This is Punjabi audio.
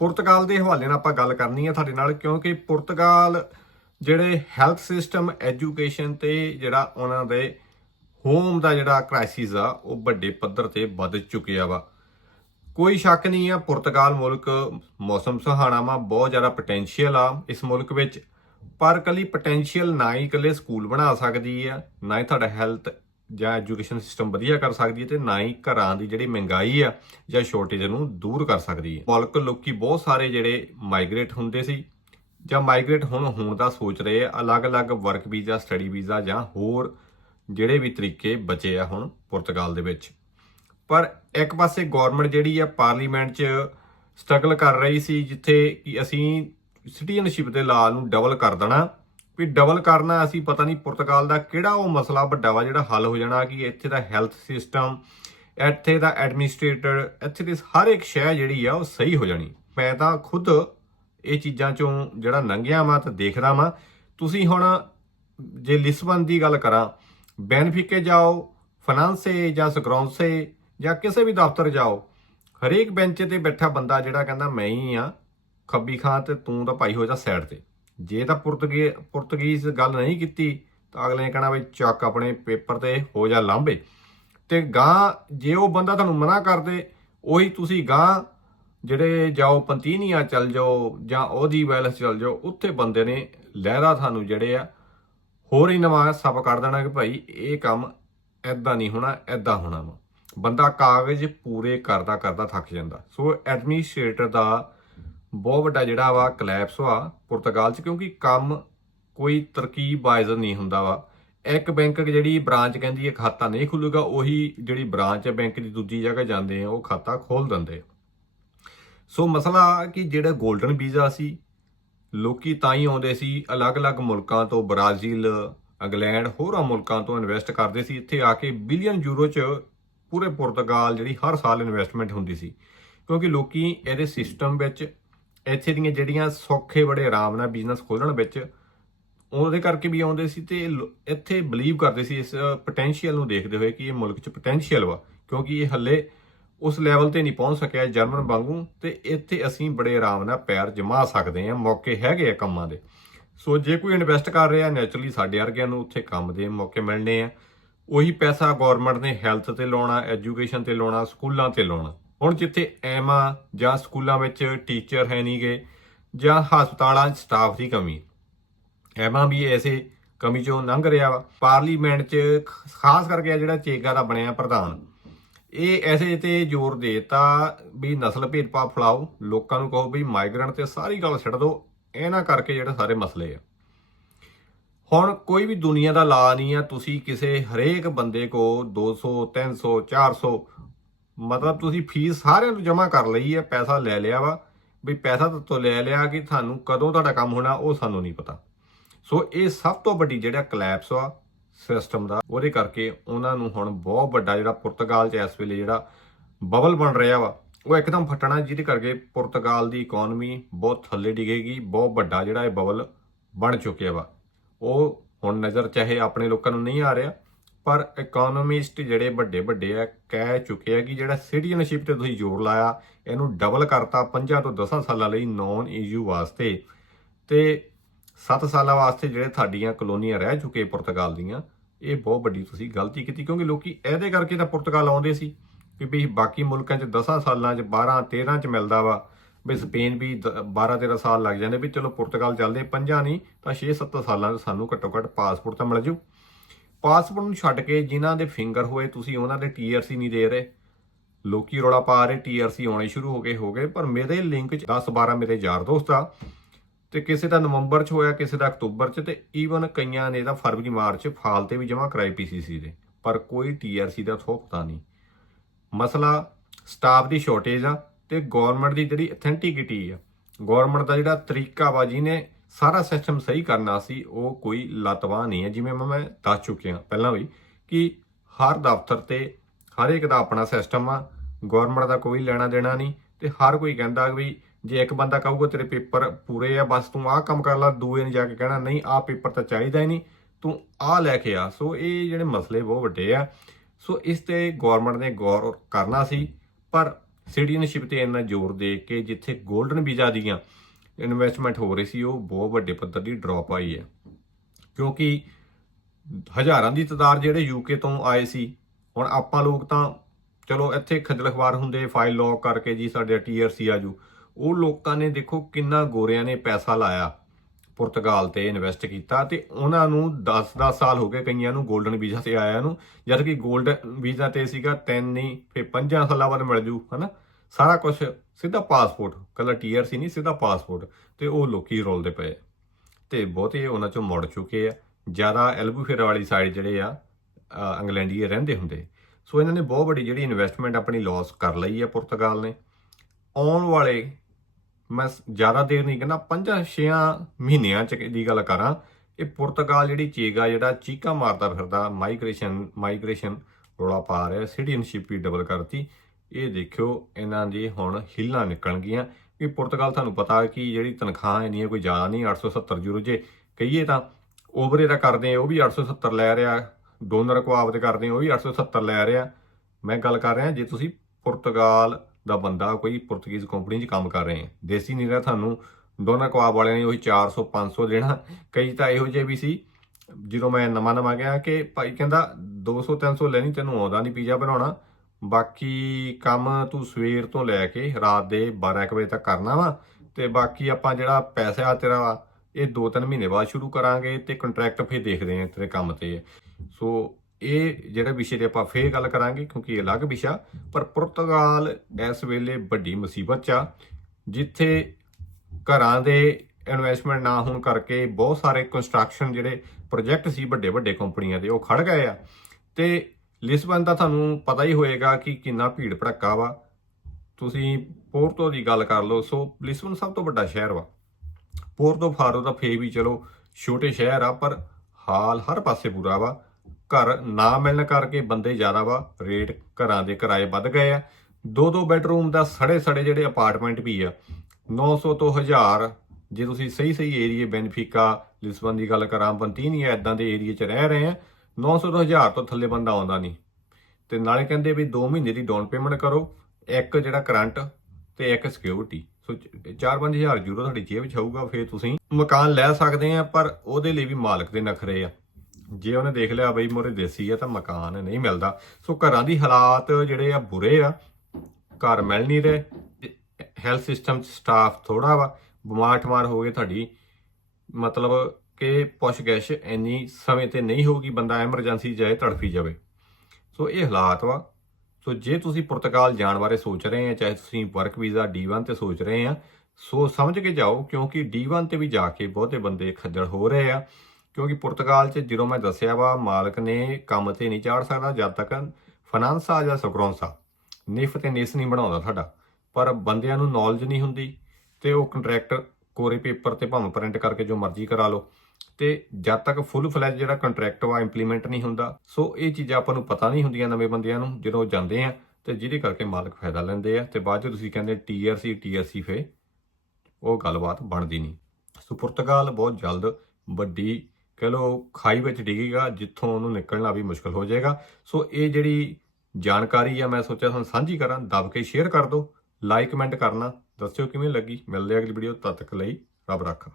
ਪੁਰਤਗਾਲ ਦੇ ਹਵਾਲੇ ਨਾਲ ਆਪਾਂ ਗੱਲ ਕਰਨੀ ਹੈ ਤੁਹਾਡੇ ਨਾਲ, ਕਿਉਂਕਿ ਪੁਰਤਗਾਲ ਜਿਹੜੇ ਹੈਲਥ ਸਿਸਟਮ, ਐਜੂਕੇਸ਼ਨ ਤੇ ਜਿਹੜਾ ਉਹਨਾਂ ਦੇ ਹੋਮ ਦਾ ਜਿਹੜਾ ਕ੍ਰਾਈਸਿਸ ਆ ਉਹ ਵੱਡੇ ਪੱਧਰ ਤੇ ਵੱਧ ਚੁੱਕਿਆ ਵਾ। ਕੋਈ ਸ਼ੱਕ ਨਹੀਂ ਆ, ਪੁਰਤਗਾਲ ਮੁਲਕ ਮੌਸਮ ਸੁਹਾਣਾ ਵਾ, ਬਹੁਤ ਜ਼ਿਆਦਾ ਪੋਟੈਂਸ਼ੀਅਲ ਆ ਇਸ ਮੁਲਕ ਵਿੱਚ। ਪਰ ਕੱਲੀ ਪੋਟੈਂਸ਼ੀਅਲ ਨਾ ਹੀ ਇਕੱਲੇ ਸਕੂਲ ਬਣਾ ਸਕਦੀ ਆ, ਨਾ ਹੀ ਤੁਹਾਡਾ ਹੈਲਥ ਜਾਂ ਐਜੂਕੇਸ਼ਨ ਸਿਸਟਮ ਵਧੀਆ ਕਰ ਸਕਦੀ ਹੈ, ਤੇ ਨਾ ਹੀ ਘਰਾਂ ਦੀ ਜਿਹੜੀ ਮਹਿੰਗਾਈ ਆ ਜਾਂ ਸ਼ੋਰਟੇਜ ਨੂੰ ਦੂਰ ਕਰ ਸਕਦੀ ਹੈ। ਮੁਲਕ ਲੋਕੀ ਬਹੁਤ ਸਾਰੇ ਜਿਹੜੇ ਮਾਈਗ੍ਰੇਟ ਹੁੰਦੇ ਸੀ ਜਾਂ ਮਾਈਗ੍ਰੇਟ ਹੁਣ ਹੋਣ ਦਾ ਸੋਚ ਰਹੇ ਆ, ਅਲੱਗ-ਅਲੱਗ ਵਰਕ ਵੀਜ਼ਾ, ਸਟੱਡੀ ਵੀਜ਼ਾ ਜਾਂ ਹੋਰ ਜਿਹੜੇ ਵੀ ਤਰੀਕੇ ਬਚੇ ਆ ਹੁਣ ਪੁਰਤਗਾਲ ਦੇ ਵਿੱਚ। ਪਰ ਇੱਕ ਪਾਸੇ ਗਵਰਨਮੈਂਟ ਜਿਹੜੀ ਆ ਪਾਰਲੀਮੈਂਟ 'ਚ ਸਟਰਗਲ ਕਰ ਰਹੀ ਸੀ, ਜਿੱਥੇ ਕਿ ਅਸੀਂ ਸਿਟੀਜ਼ਨਸ਼ਿਪ ਦੇ ਲਾ ਨੂੰ ਡਬਲ ਕਰ ਦੇਣਾ। ਵੀ ਡਬਲ ਕਰਨਾ, ਅਸੀਂ ਪਤਾ ਨਹੀਂ ਪੁਰਤਗਾਲ ਦਾ ਕਿਹੜਾ ਉਹ ਮਸਲਾ ਵੱਡਾ ਵਾ ਜਿਹੜਾ ਹੱਲ ਹੋ ਜਾਣਾ ਕਿ ਇੱਥੇ ਦਾ ਹੈਲਥ ਸਿਸਟਮ, ਇੱਥੇ ਦਾ ਐਡਮਿਨਿਸਟ੍ਰੇਟਰ, ਇੱਥੇ ਦੀ ਹਰ ਇੱਕ ਸ਼ੈ ਜਿਹੜੀ ਆ ਉਹ ਸਹੀ ਹੋ ਜਾਣੀ। ਮੈਂ ਤਾਂ ਖੁਦ ਇਹ ਚੀਜ਼ਾਂ ਚੋਂ ਜਿਹੜਾ ਲੰਘਿਆ ਵਾਂ ਤਾਂ ਦੇਖਦਾ ਵਾਂ। ਤੁਸੀਂ ਹੁਣ ਜੇ ਲਿਸਬਨ ਦੀ ਗੱਲ ਕਰਾਂ, ਬੈਨਫਿਕੇ ਜਾਓ, ਫਨਾਂਸੇ ਜਾਂ ਸਕਰੌਂਸੇ ਜਾਂ ਕਿਸੇ ਵੀ ਦਫ਼ਤਰ ਜਾਓ, ਹਰੇਕ ਬੈਂਚ ਤੇ ਬੈਠਾ ਬੰਦਾ ਜਿਹੜਾ ਕਹਿੰਦਾ ਮੈਂ ਹੀ ਆ ਖੱਬੀ ਖਾਂ ਤੇ ਤੂੰ ਤਾਂ ਭਾਈ ਹੋ ਜਾ ਸਾਈਡ ਤੇ। ਜੇ ਤਾਂ ਪੁਰਤਗੀਜ਼ ਗੱਲ ਨਹੀਂ ਕੀਤੀ ਤਾਂ ਅਗਲੇ ਨੇ ਕਹਿਣਾ ਬਈ ਚੱਕ ਆਪਣੇ ਪੇਪਰ ਤੇ ਹੋ ਜਾ ਲਾਂਭੇ। ਤੇ ਗਾਂ ਜੇ ਉਹ ਬੰਦਾ ਤੁਹਾਨੂੰ ਮਨਾ ਕਰਦੇ, ਉਹੀ ਤੁਸੀਂ ਗਾਂ ਜਿਹੜੇ ਜਾਓ ਪੰਤੀਨੀਆ ਚੱਲ ਜਾਓ ਜਾਂ ਉਹਦੀ ਵੈਲਸ ਚੱਲ ਜਾਓ, ਉੱਥੇ ਬੰਦੇ ਨੇ ਲਹਿਰਾ ਤੁਹਾਨੂੰ ਜਿਹੜੇ ਆ ਹੋਰ ਹੀ ਨਵਾਂ ਸੱਪ ਕੱਢ ਦੇਣਾ ਕਿ ਭਾਈ ਇਹ ਕੰਮ ਐਦਾਂ ਨਹੀਂ ਹੋਣਾ, ਐਦਾਂ ਹੋਣਾ ਵਾ। ਬੰਦਾ ਕਾਗਜ਼ ਪੂਰੇ ਕਰਦਾ ਕਰਦਾ ਥੱਕ ਜਾਂਦਾ। ਸੋ ਐਡਮਿਨਿਸਟ੍ਰੇਟਰ ਦਾ ਬਹੁਤ ਵੱਡਾ ਜਿਹੜਾ ਵਾ ਕਲੈਪਸ ਵਾ ਪੁਰਤਗਾਲ 'ਚ, ਕਿਉਂਕਿ ਕੰਮ ਕੋਈ ਤਰਕੀਬ ਵਾਈਜ਼ ਨਹੀਂ ਹੁੰਦਾ ਵਾ। ਇੱਕ ਬੈਂਕ ਜਿਹੜੀ ਬ੍ਰਾਂਚ ਕਹਿੰਦੀ ਹੈ ਖਾਤਾ ਨਹੀਂ ਖੁੱਲੂਗਾ, ਉਹੀ ਜਿਹੜੀ ਬ੍ਰਾਂਚ ਹੈ ਬੈਂਕ ਦੀ ਦੂਜੀ ਜਗ੍ਹਾ ਜਾਂਦੇ ਆ ਉਹ ਖਾਤਾ ਖੋਲ ਦਿੰਦੇ। ਸੋ ਮਸਲਾ ਕਿ ਜਿਹੜਾ ਗੋਲਡਨ ਵੀਜ਼ਾ ਸੀ, ਲੋਕੀ ਤਾਂ ਹੀ ਆਉਂਦੇ ਸੀ ਅਲੱਗ-ਅਲੱਗ ਮੁਲਕਾਂ ਤੋਂ, ਬ੍ਰਾਜ਼ੀਲ, ਇੰਗਲੈਂਡ, ਹੋਰਾਂ ਮੁਲਕਾਂ ਤੋਂ ਇਨਵੈਸਟ ਕਰਦੇ ਸੀ ਇੱਥੇ ਆ ਕੇ। ਬਿਲੀਅਨ ਯੂਰੋ 'ਚ ਪੂਰੇ ਪੁਰਤਗਾਲ ਜਿਹੜੀ ਹਰ ਸਾਲ ਇਨਵੈਸਟਮੈਂਟ ਹੁੰਦੀ ਸੀ, ਕਿਉਂਕਿ ਲੋਕੀ ਇਹਦੇ ਸਿਸਟਮ ਵਿੱਚ, ਇੱਥੇ ਦੀਆਂ ਜਿਹੜੀਆਂ ਸੌਖੇ ਬੜੇ ਆਰਾਮ ਨਾਲ ਬਿਜ਼ਨਸ ਖੋਲ੍ਹਣ ਵਿੱਚ ਉਹਦੇ ਕਰਕੇ ਵੀ ਆਉਂਦੇ ਸੀ। ਤੇ ਇੱਥੇ ਬਲੀਵ ਕਰਦੇ ਸੀ ਇਸ ਪੋਟੈਂਸ਼ੀਅਲ ਨੂੰ ਦੇਖਦੇ ਹੋਏ ਕਿ ਇਹ ਮੁਲਕ 'ਚ ਪੋਟੈਂਸ਼ੀਅਲ ਵਾ, ਕਿਉਂਕਿ ਇਹ ਹੱਲੇ ਉਸ ਲੈਵਲ ਤੇ ਨਹੀਂ ਪਹੁੰਚ ਸਕਿਆ ਜਰਮਨ ਵਾਂਗੂ, ਤੇ ਇੱਥੇ ਅਸੀਂ ਬੜੇ ਆਰਾਮ ਨਾਲ ਪੈਰ ਜਮਾ ਸਕਦੇ ਹਾਂ, ਮੌਕੇ ਹੈਗੇ ਆ ਕੰਮਾਂ ਦੇ। ਸੋ ਜੇ ਕੋਈ ਇਨਵੈਸਟ ਕਰ ਰਿਹਾ, ਨੈਚੁਰਲੀ ਸਾਡੇ ਵਰਗਿਆਂ ਨੂੰ ਉੱਥੇ ਕੰਮ ਦੇ ਮੌਕੇ ਮਿਲਣੇ ਆ। ਉਹੀ ਪੈਸਾ ਗੌਰਮੈਂਟ ਨੇ ਹੈਲਥ ਤੇ ਲਾਉਣਾ, ਐਜੂਕੇਸ਼ਨ ਤੇ ਲਾਉਣਾ, ਸਕੂਲਾਂ ਤੇ ਲਾਉਣਾ। ਹੁਣ ਜਿੱਥੇ ਐਮਾ ਜਾਂ ਸਕੂਲਾਂ ਵਿੱਚ ਟੀਚਰ ਹੈ ਨਹੀਂ ਗੇ ਜਾਂ ਹਸਪਤਾਲਾਂ 'ਚ ਸਟਾਫ ਦੀ ਕਮੀ, ਐਮਾ ਵੀ ਐਸੇ ਕਮੀ ਚੋਂ ਲੰਘ ਰਿਹਾ ਵਾ। ਪਾਰਲੀਮੈਂਟ 'ਚ ਖਾਸ ਕਰਕੇ ਜਿਹੜਾ ਚੇਗਾ ਦਾ ਬਣਿਆ ਪ੍ਰਧਾਨ, ਇਹ ਐਸੇ ਤੇ ਜ਼ੋਰ ਦੇਤਾ ਵੀ ਨਸਲ ਭੇਦਭਾਵ ਫੈਲਾਓ, ਲੋਕਾਂ ਨੂੰ ਕਹੋ ਵੀ ਮਾਈਗ੍ਰੈਂਟ ਤੇ ਸਾਰੀ ਗੱਲ ਛੱਡ ਦਿਓ, ਇਹਨਾਂ ਕਰਕੇ ਜਿਹੜੇ ਸਾਰੇ ਮਸਲੇ ਆ। ਹੁਣ ਕੋਈ ਵੀ ਦੁਨੀਆ ਦਾ ਲਾ ਨਹੀਂ ਆ, ਤੁਸੀਂ ਕਿਸੇ ਹਰੇਕ ਬੰਦੇ ਕੋ 200, 300, 400 ਮਤਲਬ ਤੁਸੀਂ ਫੀਸ ਸਾਰਿਆਂ ਨੂੰ ਜਮ੍ਹਾਂ ਕਰ ਲਈ ਹੈ, ਪੈਸਾ ਲੈ ਲਿਆ ਵਾ। ਵੀ ਪੈਸਾ ਤੋਂ ਲੈ ਲਿਆ ਕਿ ਤੁਹਾਨੂੰ ਕਦੋਂ ਤੁਹਾਡਾ ਕੰਮ ਹੋਣਾ ਉਹ ਸਾਨੂੰ ਨਹੀਂ ਪਤਾ। ਸੋ ਇਹ ਸਭ ਤੋਂ ਵੱਡੀ ਜਿਹੜਾ ਕਲੈਪਸ ਆ ਸਿਸਟਮ ਦਾ, ਉਹਦੇ ਕਰਕੇ ਉਹਨਾਂ ਨੂੰ ਹੁਣ ਬਹੁਤ ਵੱਡਾ ਜਿਹੜਾ ਪੁਰਤਗਾਲ 'ਚ ਇਸ ਵੇਲੇ ਜਿਹੜਾ ਬਬਲ ਬਣ ਰਿਹਾ ਵਾ ਉਹ ਇੱਕਦਮ ਫਟਣਾ, ਜਿਹਦੇ ਕਰਕੇ ਪੁਰਤਗਾਲ ਦੀ ਇਕਨੋਮੀ ਬਹੁਤ ਥੱਲੇ ਡਿੱਗੇਗੀ। ਬਹੁਤ ਵੱਡਾ ਜਿਹੜਾ ਇਹ ਬਬਲ ਬਣ ਚੁੱਕਿਆ ਵਾ। ਉਹ ਹੁਣ ਨਜ਼ਰ ਚਾਹੇ ਆਪਣੇ ਲੋਕਾਂ ਨੂੰ ਨਹੀਂ ਆ ਰਿਹਾ, ਪਰ ਇਕਨੋਮਿਸਟ ਜਿਹੜੇ ਵੱਡੇ ਵੱਡੇ ਆ ਕਹਿ ਚੁੱਕੇ ਆ ਕਿ ਜਿਹੜਾ ਸਿਟੀਜ਼ਨਸ਼ਿਪ ਤੇ ਤੁਸੀਂ ਜ਼ੋਰ ਲਾਇਆ, ਇਹਨੂੰ ਡਬਲ ਕਰਤਾ 5 ਤੋਂ 10 ਸਾਲਾਂ ਲਈ ਨੌਨ EU ਵਾਸਤੇ, ਤੇ 7 ਸਾਲਾਂ ਵਾਸਤੇ ਜਿਹੜੇ ਤੁਹਾਡੀਆਂ ਕਲੋਨੀਆਂ ਰਹਿ ਚੁੱਕੇ ਪੁਰਤਗਾਲ ਦੀਆਂ, ਇਹ ਬਹੁਤ ਵੱਡੀ ਤੁਸੀਂ ਗਲਤੀ ਕੀਤੀ। ਕਿਉਂਕਿ ਲੋਕੀ ਇਹਦੇ ਕਰਕੇ ਤਾਂ ਪੁਰਤਗਾਲ ਆਉਂਦੇ ਸੀ ਕਿ ਵੀ ਬਾਕੀ ਮੁਲਕਾਂ 'ਚ 10 ਸਾਲਾਂ 'ਚ 12, 13 'ਚ ਮਿਲਦਾ ਵਾ, ਵੀ ਸਪੇਨ ਵੀ 12, 13 ਸਾਲ ਲੱਗ ਜਾਂਦੇ, ਵੀ ਚਲੋ ਪੁਰਤਗਾਲ ਚੱਲਦੇ 5 ਨਹੀਂ ਤਾਂ 6, 7 ਸਾਲਾਂ 'ਚ ਸਾਨੂੰ ਘੱਟੋ ਘੱਟ ਪਾਸਪੋਰਟ ਤਾਂ ਮਿਲ ਜੂ। ਪਾਸਪੋਰਟ ਨੂੰ ਛੱਡ ਕੇ ਜਿਨ੍ਹਾਂ ਦੇ ਫਿੰਗਰ ਹੋਏ, ਤੁਸੀਂ ਉਹਨਾਂ ਦੇ TRC ਨਹੀਂ ਦੇ ਰਹੇ। ਲੋਕੀ ਰੌਲਾ ਪਾ ਰਹੇ TRC ਆਉਣੇ ਸ਼ੁਰੂ ਹੋ ਗਏ, ਪਰ ਮੇਰੇ ਲਿੰਕ 'ਚ 10-12 ਮੇਰੇ ਯਾਰ ਦੋਸਤ ਆ, ਤੇ ਕਿਸੇ ਦਾ ਨਵੰਬਰ 'ਚ ਹੋਇਆ, ਕਿਸੇ ਦਾ ਅਕਤੂਬਰ 'ਚ, ਤੇ ਈਵਨ ਕਈਆਂ ਨੇ ਤਾਂ ਫਰਵਰੀ ਮਾਰਚ ਫਾਲ ਤੇ ਵੀ ਜਮ੍ਹਾਂ ਕਰਾਏ PCC ਦੇ, ਪਰ ਕੋਈ TRC ਦਾ ਥੋਪਤਾ ਨਹੀਂ। ਮਸਲਾ ਸਟਾਫ ਦੀ ਸ਼ਾਰਟੇਜ ਆ ਤੇ ਗੌਰਮੈਂਟ ਦੀ ਜਿਹੜੀ ਅਥੈਂਟਿਕਿਟੀ ਆ, ਗੌਰਮੈਂਟ ਦਾ ਜਿਹੜਾ ਤਰੀਕਾ ਵਾ ਜਿਹਨੇ ਸਾਰਾ ਸਿਸਟਮ ਸਹੀ ਕਰਨਾ ਸੀ, ਉਹ ਕੋਈ ਲੱਤਵਾਹ ਨਹੀਂ ਹੈ। ਜਿਵੇਂ ਮੈਂ ਦੱਸ ਚੁੱਕਿਆ ਪਹਿਲਾਂ ਵੀ ਕਿ ਹਰ ਦਫ਼ਤਰ ਤੇ ਹਰ ਇੱਕ ਦਾ ਆਪਣਾ ਸਿਸਟਮ ਆ, ਗੌਰਮੈਂਟ ਦਾ ਕੋਈ ਲੈਣਾ ਦੇਣਾ ਨਹੀਂ। ਤੇ ਹਰ ਕੋਈ ਕਹਿੰਦਾ ਵੀ ਜੇ ਇੱਕ ਬੰਦਾ ਕਹੂਗਾ ਤੇਰੇ ਪੇਪਰ ਪੂਰੇ ਆ, ਬਸ ਤੂੰ ਆਹ ਕੰਮ ਕਰ ਲਾ, ਦੂਏ ਨੇ ਜਾ ਕੇ ਕਹਿਣਾ ਨਹੀਂ ਆਹ ਪੇਪਰ ਤਾਂ ਚਾਹੀਦਾ ਹੀ ਨਹੀਂ, ਤੂੰ ਆਹ ਲੈ ਕੇ ਆ। ਸੋ ਇਹ ਜਿਹੜੇ ਮਸਲੇ ਬਹੁਤ ਵੱਡੇ ਆ। ਸੋ ਇਸ ਤੇ ਗੌਰਮੈਂਟ ਨੇ ਗੌਰ ਕਰਨਾ ਸੀ, ਪਰ ਸਿਟੀਜ਼ਨਸ਼ਿਪ ਤੇ ਇੰਨਾ ਜ਼ੋਰ ਦੇ ਕੇ ਜਿੱਥੇ 골ਡਨ ਵੀਜ਼ਾ ਦੀਆਂ ਇਨਵੈਸਟਮੈਂਟ ਹੋ ਰਹੀ ਸੀ, ਉਹ ਬਹੁਤ ਵੱਡੇ ਪੱਧਰ ਦੀ ਡ੍ਰੌਪ ਆਈ ਹੈ। ਕਿਉਂਕਿ ਹਜ਼ਾਰਾਂ ਦੀ ਤਾਦਾਦ ਜਿਹੜੇ ਯੂਕੇ ਤੋਂ ਆਏ ਸੀ, ਹੁਣ ਆਪਾਂ ਲੋਕ ਤਾਂ ਚਲੋ ਇੱਥੇ ਖੱਜਲ ਖਵਾਰ ਹੁੰਦੇ, ਫਾਈਲ ਲੌਕ ਕਰਕੇ ਜੀ ਸਾਡੇ TRC ਆਜੂ। ਉਹ ਲੋਕਾਂ ਨੇ ਦੇਖੋ ਕਿੰਨਾ ਗੋਰਿਆਂ ਨੇ ਪੈਸਾ ਲਾਇਆ, ਪੁਰਤਗਾਲ ਤੇ ਇਨਵੈਸਟ ਕੀਤਾ, ਤੇ ਉਹਨਾਂ ਨੂੰ 10-10 ਸਾਲ ਹੋ ਗਏ ਕਈਆਂ ਨੂੰ 골ਡਨ ਵੀਜ਼ਾ ਤੇ ਆਇਆ ਨੂੰ, ਜਦ ਕਿ 골ਡਨ ਵੀਜ਼ਾ ਤੇ ਸੀਗਾ 3 ਨਹੀਂ ਫਿਰ 5 ਸਾਲਾਂ ਬਾਅਦ ਮਿਲ ਜੂ, ਹਨਾ। ਸਾਰਾ ਕੁਝ ਸਿੱਧਾ ਪਾਸਪੋਰਟ, ਕੱਲਾ TRC ਨਹੀਂ, ਸਿੱਧਾ ਪਾਸਪੋਰਟ। ਤੇ ਉਹ ਲੋਕੀ ਰੋਲਦੇ ਪਏ ਤੇ ਬਹੁਤੇ ਉਹਨਾਂ ਚੋਂ ਮੁੜ ਚੁੱਕੇ ਆ। ਜ਼ਿਆਦਾ ਐਲਬੂਫੇਰਾ ਵਾਲੀ ਸਾਈਡ ਜਿਹੜੇ ਆ ਇੰਗਲੈਂਡੀਏ ਰਹਿੰਦੇ ਹੁੰਦੇ। ਸੋ ਇਹਨਾਂ ਨੇ ਬਹੁਤ ਵੱਡੀ ਜਿਹੜੀ ਇਨਵੈਸਟਮੈਂਟ ਆਪਣੀ ਲਾਸ ਕਰ ਲਈ ਆ ਪੁਰਤਗਾਲ ਨੇ। ਆਉਣ ਵਾਲੇ, ਮੈਂ ਜ਼ਿਆਦਾ ਦੇਰ ਨਹੀਂ ਕਹਿੰਦਾ, 5-6 ਮਹੀਨਿਆਂ ਚ ਦੀ ਗੱਲ ਕਰਾਂ, ਇਹ ਪੁਰਤਗਾਲ ਜਿਹੜੀ ਚੇਗਾ ਜਿਹੜਾ ਚੀਕਾਂ ਮਾਰਦਾ ਫਿਰਦਾ, ਮਾਈਗ੍ਰੇਸ਼ਨ ਰੌਲਾ ਪਾ ਰਿਹਾ, ਸਿਟੀਜ਼ਨਸ਼ਿਪ ਵੀ ਡਬਲ ਕਰਤੀ। ਇਹ ਦੇਖਿਓ ਇਹਨਾਂ ਦੀ ਹੁਣ ਹਿੱਲਾਂ ਨਿਕਲਣਗੀਆਂ। ਕਿ ਪੁਰਤਗਾਲ ਤੁਹਾਨੂੰ ਪਤਾ ਕਿ ਜਿਹੜੀ ਤਨਖਾਹ ਇੰਨੀ ਹੈ ਕੋਈ ਜ਼ਿਆਦਾ ਨਹੀਂ, 870 ਯੂਰੋ ਜੇ ਕਹੀਏ ਤਾਂ। ਓਵਰੇ ਦਾ ਕਰਦੇ ਉਹ ਵੀ 870 ਲੈ ਰਿਹਾ, ਡੋਨਰ ਕੁਆਬ ਦੇ ਕਰਦੇ ਉਹ ਵੀ 870 ਲੈ ਰਿਹਾ। ਮੈਂ ਗੱਲ ਕਰ ਰਿਹਾ ਜੇ ਤੁਸੀਂ ਪੁਰਤਗਾਲ ਦਾ ਬੰਦਾ ਕੋਈ ਪੁਰਤਗੀਜ਼ ਕੰਪਨੀ 'ਚ ਕੰਮ ਕਰ ਰਹੇ ਆ, ਦੇਸੀ ਨਹੀਂ ਰਿਹਾ, ਤੁਹਾਨੂੰ ਡੋਨਰ ਕੁਆਬ ਵਾਲਿਆਂ ਨੇ ਉਹੀ 400-500 ਦੇਣਾ। ਕਈ ਤਾਂ ਇਹੋ ਜਿਹੇ ਵੀ ਸੀ, ਜਦੋਂ ਮੈਂ ਨਵਾਂ ਗਿਆ ਕਿ ਭਾਈ ਕਹਿੰਦਾ 200-300 ਲੈਣੀ, ਤੈਨੂੰ ਆਉਂਦਾ ਨਹੀਂ ਪੀਜ਼ਾ ਬਣਾਉਣਾ, ਬਾਕੀ ਕੰਮ ਤੂੰ ਸਵੇਰ ਤੋਂ ਲੈ ਕੇ ਰਾਤ ਦੇ 12-1 ਵਜੇ ਤੱਕ ਕਰਨਾ ਵਾ, ਤੇ ਬਾਕੀ ਆਪਾਂ ਜਿਹੜਾ ਪੈਸਾ ਤੇਰਾ ਇਹ 2-3 ਮਹੀਨੇ ਬਾਅਦ ਸ਼ੁਰੂ ਕਰਾਂਗੇ, ਤੇ ਕੰਟਰੈਕਟ ਫਿਰ ਦੇਖਦੇ ਆ ਤੇਰੇ ਕੰਮ ਤੇ। ਸੋ ਇਹ ਜਿਹੜਾ ਵਿਸ਼ੇ ਤੇ ਆਪਾਂ ਫੇਰ ਗੱਲ ਕਰਾਂਗੇ, ਕਿਉਂਕਿ ਇਹ ਅਲੱਗ ਵਿਸ਼ਾ। ਪਰ ਪੁਰਤਗਾਲ ਇਸ ਵੇਲੇ ਵੱਡੀ ਮੁਸੀਬਤ 'ਚ ਆ, ਜਿੱਥੇ ਘਰਾਂ ਦੇ ਇਨਵੈਸਟਮੈਂਟ ਨਾ ਹੋਣ ਕਰਕੇ ਬਹੁਤ ਸਾਰੇ ਕੰਸਟਰਕਸ਼ਨ ਜਿਹੜੇ ਪ੍ਰੋਜੈਕਟ ਸੀ ਵੱਡੇ ਵੱਡੇ ਕੰਪਨੀਆਂ ਦੇ, ਉਹ ਖੜ ਗਏ ਆ। ਤੇ ਲਿਸਬਨ ਦਾ ਤੁਹਾਨੂੰ ਪਤਾ ਹੀ ਹੋਏਗਾ ਕਿ ਕਿੰਨਾ ਭੀੜ ਭੜੱਕਾ ਵਾ। ਤੁਸੀਂ ਪੋਰਟੋ ਦੀ ਗੱਲ ਕਰ ਲਓ, ਸੋ ਲਿਸਬਨ ਸਭ ਤੋਂ ਵੱਡਾ ਸ਼ਹਿਰ ਵਾ। ਪੋਰਟੋ ਫਾਰੋ ਦਾ ਫੇ ਵੀ ਚਲੋ ਛੋਟੇ ਸ਼ਹਿਰ ਆ, ਪਰ ਹਾਲ ਹਰ ਪਾਸੇ ਬੁਰਾ ਵਾ। ਘਰ ਨਾ ਮਿਲਣ ਕਰਕੇ ਬੰਦੇ ਜ਼ਿਆਦਾ ਵਾ, ਰੇਟ ਘਰਾਂ ਦੇ ਕਿਰਾਏ ਵੱਧ ਗਏ ਆ। 2-2 ਬੈਡਰੂਮ ਦਾ ਸੜੇ ਜਿਹੜੇ ਅਪਾਰਟਮੈਂਟ ਵੀ ਆ, 900 ਤੋਂ 1000। ਜੇ ਤੁਸੀਂ ਸਹੀ ਏਰੀਏ, ਬੈਨਫਿਕਾ, ਲਿਸਬਨ ਦੀ ਗੱਲ ਕਰਾਂ, ਬੰਤੀਨੀਆ, ਇੱਦਾਂ ਦੇ ਏਰੀਏ 'ਚ ਰਹਿ ਰਹੇ ਆ, 900 ਤੋਂ 1000 ਤੋਂ ਥੱਲੇ ਬੰਦਾ ਆਉਂਦਾ ਨਹੀਂ। ਤੇ ਨਾਲੇ ਕਹਿੰਦੇ ਵੀ 2 ਮਹੀਨੇ ਦੀ ਡਾਊਨ ਪੇਮੈਂਟ ਕਰੋ, ਇੱਕ ਜਿਹੜਾ ਕਰੰਟ ਤੇ ਇੱਕ ਸਿਕਿਉਰਿਟੀ। ਸੋ 4-5 ਹਜ਼ਾਰ ਯੂਰੋ ਤੁਹਾਡੀ ਜੇਬ 'ਚ ਆਊਗਾ, ਫਿਰ ਤੁਸੀਂ ਮਕਾਨ ਲੈ ਸਕਦੇ ਆ। ਪਰ ਉਹਦੇ ਲਈ ਵੀ ਮਾਲਕ ਦੇ ਨਖਰੇ ਆ। ਜੇ ਉਹਨੇ ਦੇਖ ਲਿਆ ਬਈ ਮੋਰੇ ਦੇਸੀ ਆ ਤਾਂ ਮਕਾਨ ਨਹੀਂ ਮਿਲਦਾ। ਸੋ ਘਰਾਂ ਦੀ ਹਾਲਾਤ ਜਿਹੜੇ ਆ ਬੁਰੇ ਆ, ਘਰ ਮਿਲ ਨਹੀਂ ਰਹੇ, ਹੈਲਥ ਸਿਸਟਮ 'ਚ ਸਟਾਫ ਥੋੜਾ ਵਾ, ਬਿਮਾਰ ਠਮਾਰ ਹੋ ਗਏ ਤੁਹਾਡੀ, ਮਤਲਬ ਕਿ ਪੁੱਛਗਿੱਛ ਇੰਨੀ ਸਮੇਂ ਤੇ ਨਹੀਂ ਹੋਊਗੀ, ਬੰਦਾ ਐਮਰਜੈਂਸੀ ਜਾਏ ਤੜਫੀ ਜਾਵੇ। ਸੋ ਇਹ ਹਾਲਾਤ ਵਾ। ਸੋ ਜੇ ਤੁਸੀਂ ਪੁਰਤਗਾਲ ਜਾਣ ਬਾਰੇ ਸੋਚ ਰਹੇ ਆ, ਚਾਹੇ ਤੁਸੀਂ ਵਰਕ ਵੀਜ਼ਾ D1 ਤੇ ਸੋਚ ਰਹੇ ਆ, ਸੋ ਸਮਝ ਕੇ ਜਾਓ, ਕਿਉਂਕਿ D1 ਤੇ ਵੀ ਜਾ ਕੇ ਬਹੁਤੇ ਬੰਦੇ ਖੱਜਲ ਹੋ ਰਹੇ ਆ। ਕਿਉਂਕਿ ਪੁਰਤਗਾਲ 'ਚ ਜਦੋਂ ਮੈਂ ਦੱਸਿਆ ਵਾ, ਮਾਲਕ ਨੇ ਕੰਮ ਤੇ ਨਹੀਂ ਚਾੜ ਸਕਦਾ ਜਦ ਤੱਕ ਫਾਈਨਾਂਸਾ ਜਾਂ ਸਕਰੋਂਸਾ, ਨਿਫ ਤੇ ਨਿਸ ਨਹੀਂ ਬਣਾਉਂਦਾ ਤੁਹਾਡਾ। ਪਰ ਬੰਦਿਆਂ ਨੂੰ ਨੌਲੇਜ ਨਹੀਂ ਹੁੰਦੀ, ਤੇ ਉਹ ਕੰਟਰੈਕਟ ਕੋਰੇ ਪੇਪਰ ਤੇ ਭਾਵੇਂ ਪ੍ਰਿੰਟ ਕਰਕੇ ਜੋ ਮਰਜ਼ੀ ਕਰਾ ਲਓ, ਤੇ ਜਦ ਤੱਕ ਫੁੱਲ ਫਲੈਜ ਜਿਹੜਾ ਕੰਟਰੈਕਟ ਵਾ ਇੰਪਲੀਮੈਂਟ ਨਹੀਂ ਹੁੰਦਾ। ਸੋ ਇਹ ਚੀਜ਼ਾਂ ਆਪਾਂ ਨੂੰ ਪਤਾ ਨਹੀਂ ਹੁੰਦੀਆਂ ਨਵੇਂ ਬੰਦਿਆਂ ਨੂੰ ਜਦੋਂ ਜਾਂਦੇ ਆ, ਤੇ ਜਿਹਦੇ ਕਰਕੇ ਮਾਲਕ ਫਾਇਦਾ ਲੈਂਦੇ ਆ। ਤੇ ਬਾਅਦ 'ਚ ਤੁਸੀਂ ਕਹਿੰਦੇ TRC ਫੇ, ਉਹ ਗੱਲਬਾਤ ਬਣਦੀ ਨਹੀਂ। ਸੋ ਪੁਰਤਗਾਲ ਬਹੁਤ ਜਲਦ ਵੱਡੀ ਕਹਿ ਲਓ ਖਾਈ ਵਿੱਚ ਡਿੱਗੇਗਾ, ਜਿੱਥੋਂ ਉਹਨੂੰ ਨਿਕਲਣਾ ਵੀ ਮੁਸ਼ਕਲ ਹੋ ਜਾਏਗਾ। ਸੋ ਇਹ ਜਿਹੜੀ ਜਾਣਕਾਰੀ ਆ, ਮੈਂ ਸੋਚਿਆ ਤੁਹਾਨੂੰ ਸਾਂਝੀ ਕਰਾਂ। ਦੱਬ ਕੇ ਸ਼ੇਅਰ ਕਰ ਦਿਓ, ਲਾਈਕ ਕਮੈਂਟ ਕਰਨਾ, ਦੱਸਿਓ ਕਿਵੇਂ ਲੱਗੀ। ਮਿਲਦੇ ਅਗਲੀ ਵੀਡੀਓ, ਤਦ ਤੱਕ ਲਈ ਰੱਬ ਰਾਖਾ।